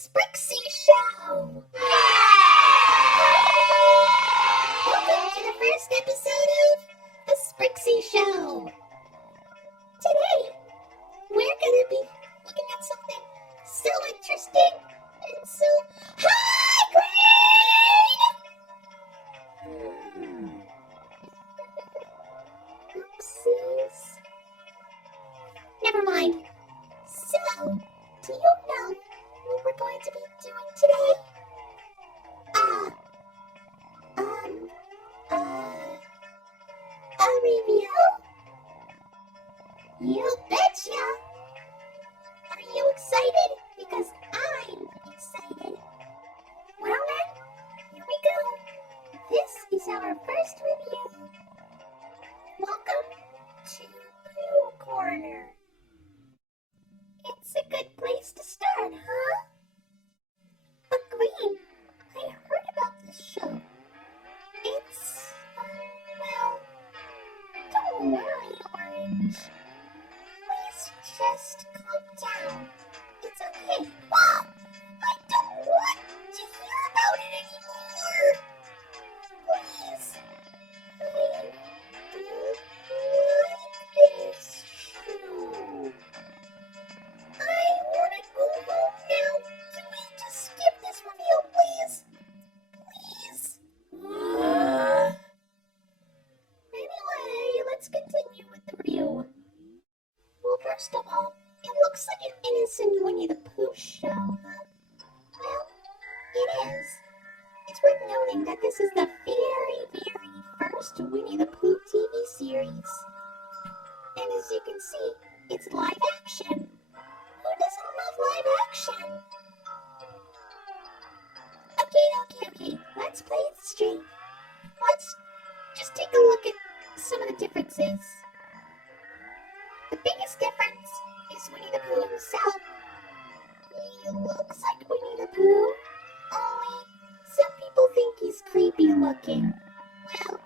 Sprixie Show! Welcome to the first episode of the Sprixie Show! Today, we're gonna be looking at something so interesting and so high grade! Oopsies. Never mind. So, do you know what we're going to be doing today? A review? You betcha! Are you excited? Because I'm excited. Well then, here we go. This is our first review. Welcome to Pooh Corner. It's a good place to start, huh? But Green, I heard about this show. It's, well, don't worry, Orange. Please just calm down. It's okay. Ah, I don't want to hear about it anymore. Please. I don't like this show. I want to go home now. Can we just skip this review, please? Please? Anyway, let's continue with the review. Well, first of all, it looks like an innocent Winnie the Pooh show. Well, it is. It's worth noting that this is the very first Winnie the Pooh TV series. And as you can see, it's live action. Who doesn't love live action? Okay. Let's play it straight. Let's just take a look at some of the differences. The biggest difference is Winnie the Pooh himself. He looks like Winnie the Pooh, only some people think he's creepy looking. Well,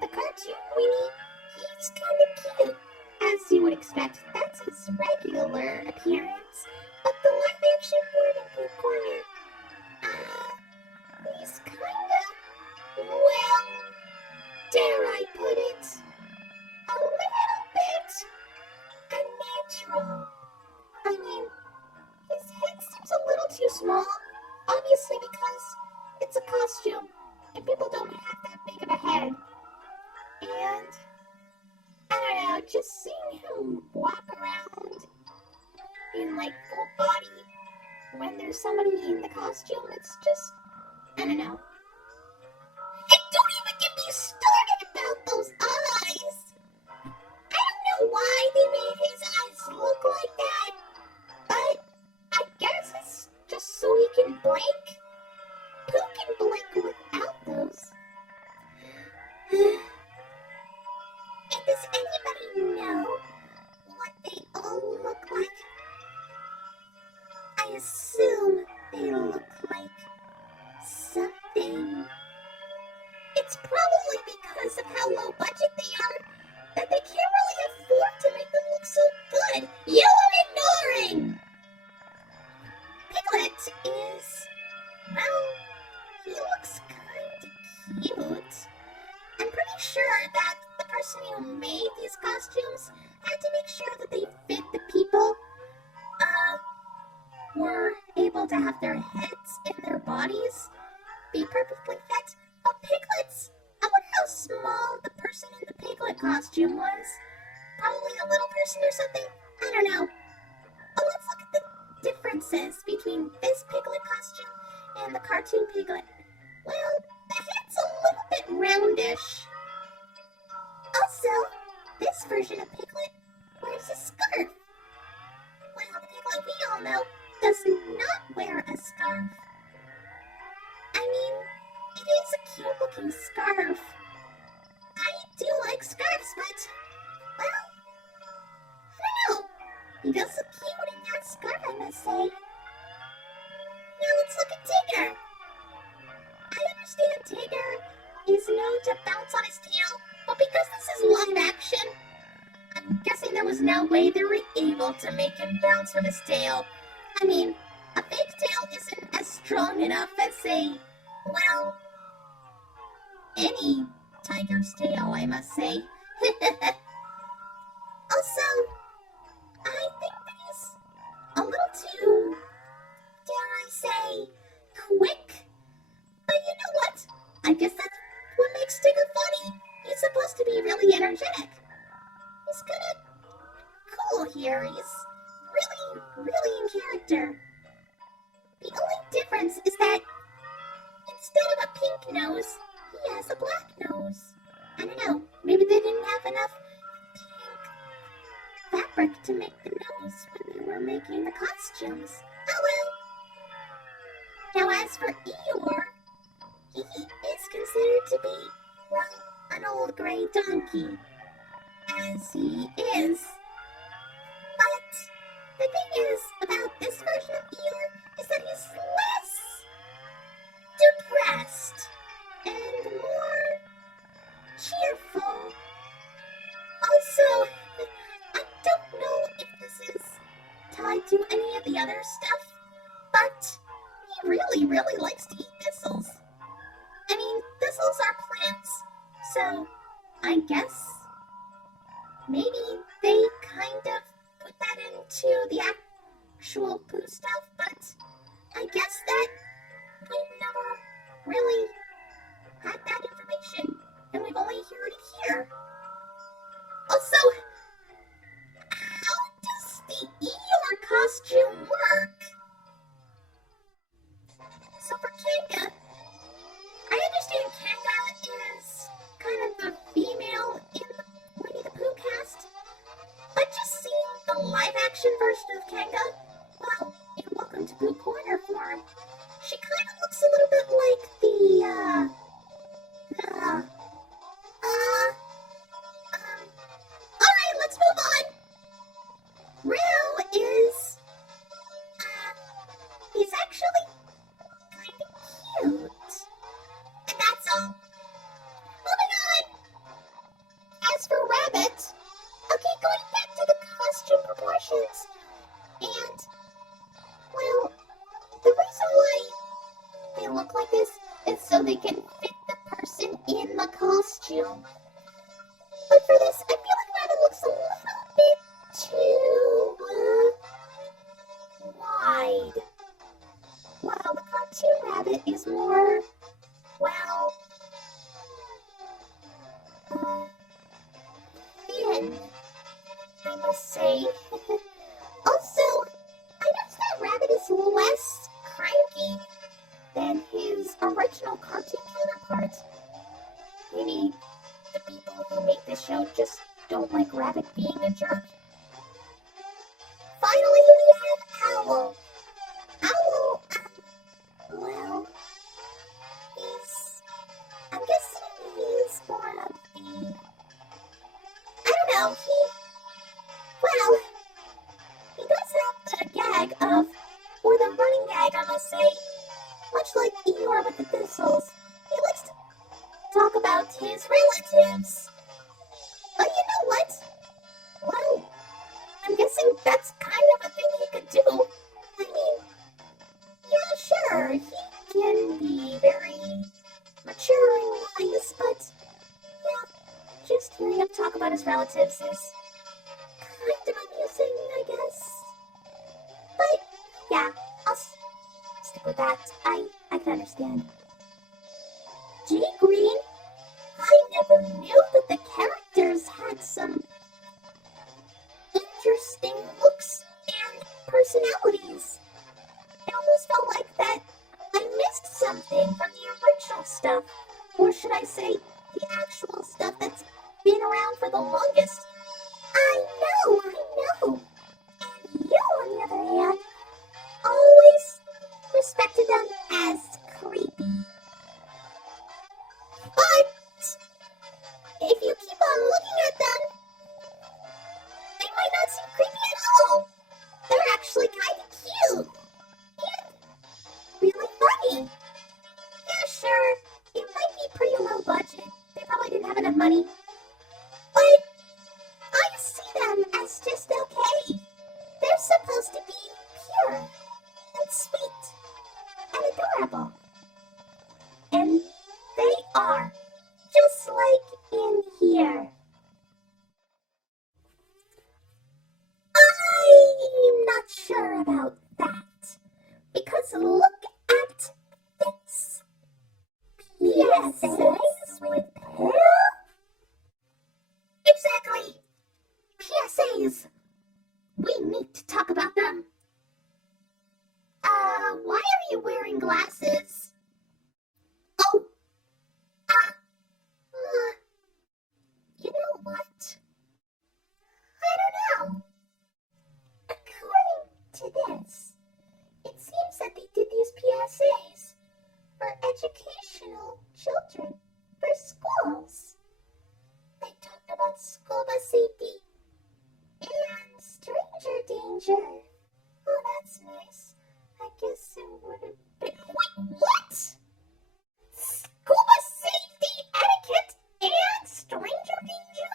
the cartoon Winnie, he's kind of cute, as you would expect. That's his regular appearance. But the live action word in Pooh Corner, he's kinda, well, dare I put it, a little bit unnatural. I mean, his head seems a little too small, obviously because it's a costume, and people don't have that big of a head. And, I don't know, just seeing him walk around in, like, full body when there's somebody in the costume, it's just, I don't know. And don't even get me started about those eyes! I don't know why they made his eyes look like that, but I guess it's just so he can blink. Who can blink without those? And does anybody know what they all look like? I assume they look like something. It's probably because of how low budget they are that they can't really afford to make them look so good. You are ignoring! Piglet is, well, he looks kind of cute. I'm pretty sure that the person who made these costumes had to make sure that they fit the people, were able to have their heads and their bodies be perfectly fit. But piglets, I wonder how small the person in the piglet costume was. Probably a little person or something. I don't know. But let's look at the differences between this piglet costume and the cartoon piglet. Well, the head's a little bit roundish. Also, this version of Piglet wears a scarf. Well, the Piglet we all know does not wear a scarf. I mean, it is a cute looking scarf. I do like scarves, but, well, I don't know. He does look cute in that scarf, I must say. Now let's look at Tigger. I understand Tigger is known to bounce on his tail, but because this is live action, I'm guessing there was no way they were able to make him bounce from his tail. I mean, a fake tail isn't long enough as say, well, any tiger's tail, I must say. Also, I think that he's a little too, dare I say, quick. But you know what? I guess that's what makes Tigger funny. He's supposed to be really energetic. He's kind of cool here. He's really in character. The only difference is that instead of a pink nose, he has a black nose. I don't know, maybe they didn't have enough pink fabric to make the nose when they were making the costumes. Oh well. Now as for Eeyore, he is considered to be, well, an old gray donkey. As he is. But the thing is about this version of Eeyore is that he's less depressed and more cheerful. Also, I don't know if this is tied to any of the other stuff, but he really likes to eat thistles. I mean, thistles are plants, so I guess maybe they kind of put that into the actual Pooh stuff, but I guess that we've never really had that information, and we've only heard it here. Also, how does the Eeyore costume work? So for Kanga, I understand Kanga is kind of the female in the Winnie the Pooh cast, but just seeing the live-action version of Kanga, well, in Welcome to Pooh Corner form, she kind of looks a little bit like the, alright, let's move on. Roo is, he's actually kind of cute. And that's all. Moving on. As for Rabbit, okay, going back to the costume proportions, and, well, the reason why they look like this is so they can fit the person in the costume. But for this, I feel like Rabbit looks a little bit too wide. While the cartoon Rabbit is more, well, thin, I must say. Also, I noticed that Rabbit is less cranky than his original cartoon counterpart. Maybe the people who make this show just don't like Rabbit being a jerk. Finally, we have Owl. Owl, well, I'm guessing he's more of the, I don't know, he does have the gag of, or the running gag, I must say, much like Eeyore with the thistles. He likes to talk about his relatives. But you know what? Well, I'm guessing that's kind of a thing he could do. I mean, yeah, sure, he can be very mature and wise, but, yeah, just hearing him talk about his relatives is kind of amusing, I guess. But, yeah, I'll stick with that. I can understand. G. Green, I never knew that the characters had some interesting looks and personalities. It almost felt like that I missed something from the original stuff. Or should I say, the actual stuff that's been around for the longest. I know. And you, on the other hand, always respected them as creepy. But if you keep on looking at them, they might not seem creepy at all. They're actually kind of cute and really funny. Yeah, sure, it might be pretty low budget. They probably didn't have enough money. But I see them as adorable. And they are, just like in here. I'm not sure about that, because look at this. PSAs with Pooh? Exactly. PSAs. We need to talk about them. Why are you wearing glasses? Oh, you know what? I don't know. According to this, it seems that they did these PSAs for educational children for schools. They talked about school bus safety and stranger danger. Oh, that's nice. I guess it would have been. Wait, what? School bus safety, etiquette, and stranger danger?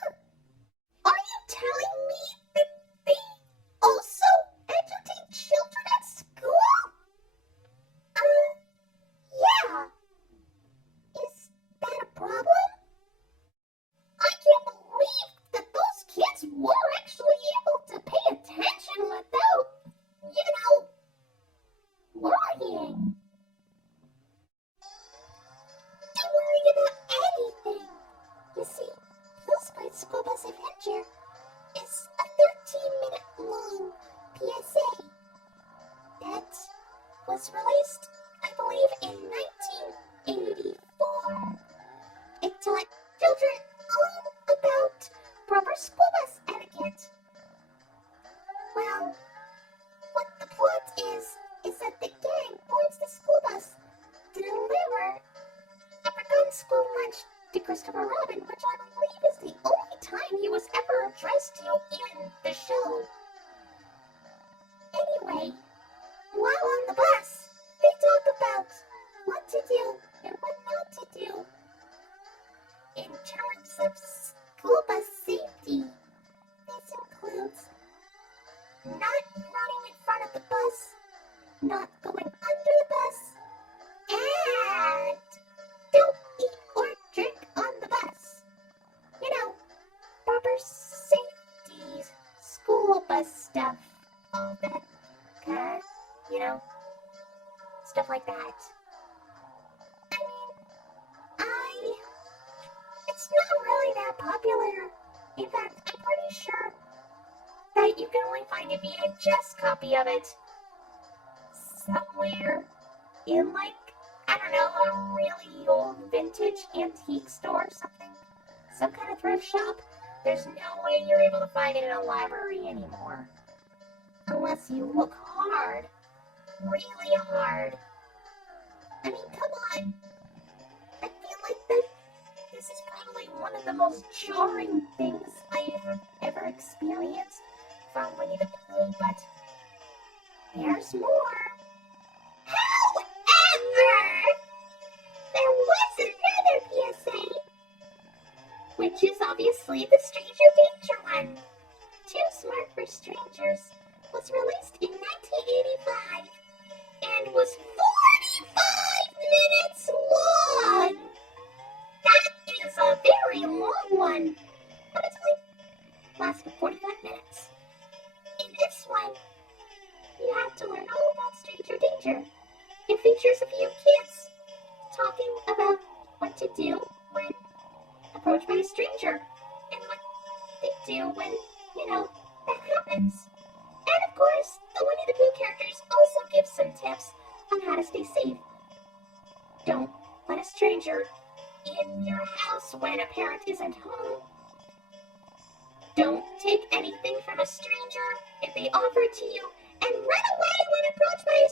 Are you telling me that they also educate children at school? Yeah. Is that a problem? I can't believe that those kids were actually able to pay attention without, worrying. Don't worry about anything. You see, Pooh's School Bus Adventure is a 13-minute long PSA that was released, I believe, in 1984. It taught children all about proper school bus etiquette. Well, what the plot is that the gang boards the school bus to deliver a forgotten school lunch to Christopher Robin, which I believe is the only time he was ever addressed to in the show. Anyway, while on the bus, they talk about what to do and what not to do in terms of school bus safety. This includes not running in front of the bus, not going under the bus, and don't eat or drink on the bus. Proper safety, school bus stuff, all that kind of, stuff like that. It's not really that popular. In fact, I'm pretty sure that you can only find a VHS copy of it somewhere in, I don't know, a really old vintage antique store or something. Some kind of thrift shop. There's no way you're able to find it in a library anymore. Unless you look hard. Really hard. Come on. I feel like that this is probably one of the most jarring things I have ever experienced from Winnie the Pooh, but there's more. However, there was another PSA, which is obviously the Stranger Danger one. Too Smart for Strangers was released in 1985 and was 45 minutes long. That is a very long one. But it's lasted 45 minutes. In this one, you have to learn all about Stranger Danger. It features a few kids talking about what to do when approached by a stranger and what they do when, that happens. And of course, the Winnie the Pooh characters also give some tips on how to stay safe. Don't let a stranger in your house when a parent isn't home. Don't take anything from a stranger if they offer it to you, and run away when approached by a